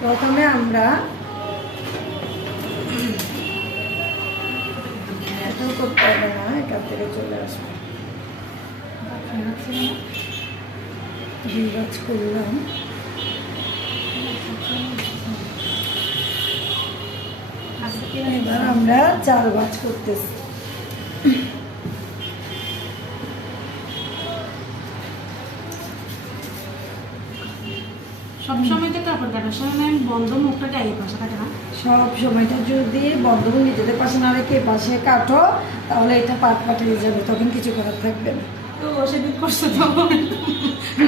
প্রথমে আমরা এটাও করতে হবে না, এখান থেকে চলে আসবো। 2 ভাঁজ করলাম। এবার আমরা 4 ভাঁজ করতেছি। সবসময় তো কাপড় কাটার সময় বন্ধ মুখটাকে আগে পাশে কাটে না। সব সময়টা যদি বন্ধন নিজেদের পাশে না রেখে পাশে কাটো, তাহলে এটা পাট হয়ে যাবে, তখন কিছু করার থাকবে না। তো সেদিন করছে তো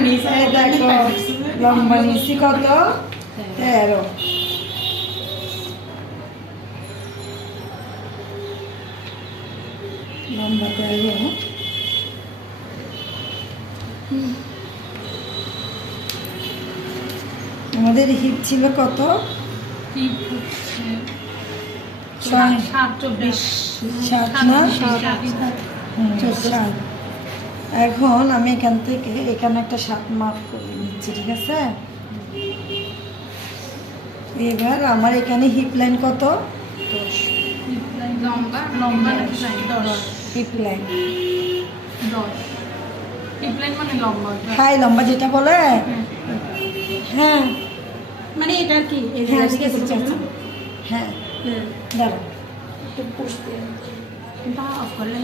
এই দেখো লম্বা নিচ্ছি কত, 13। লম্বা 13। আমাদের হিপ ছিল কত? 7 না? 7। এখন আমি এখান থেকে এখানে একটা 7 মার্ক করে নিচ্ছি, ঠিক আছে? এবার আমার এখানে হিপ লাইন কত? 10। লম্বা লম্বা নাকি 10? হিপ লাইন 10 হিপ লাইন মানে লম্বা। হাই লম্বা যেটা বলে, হ্যাঁ মানে এটা কি এই হ্যাঁ দিকে বুঝতে করতে পারছি। হ্যাঁ দাঁড়াও একটু পুষতে এটা অফ করলে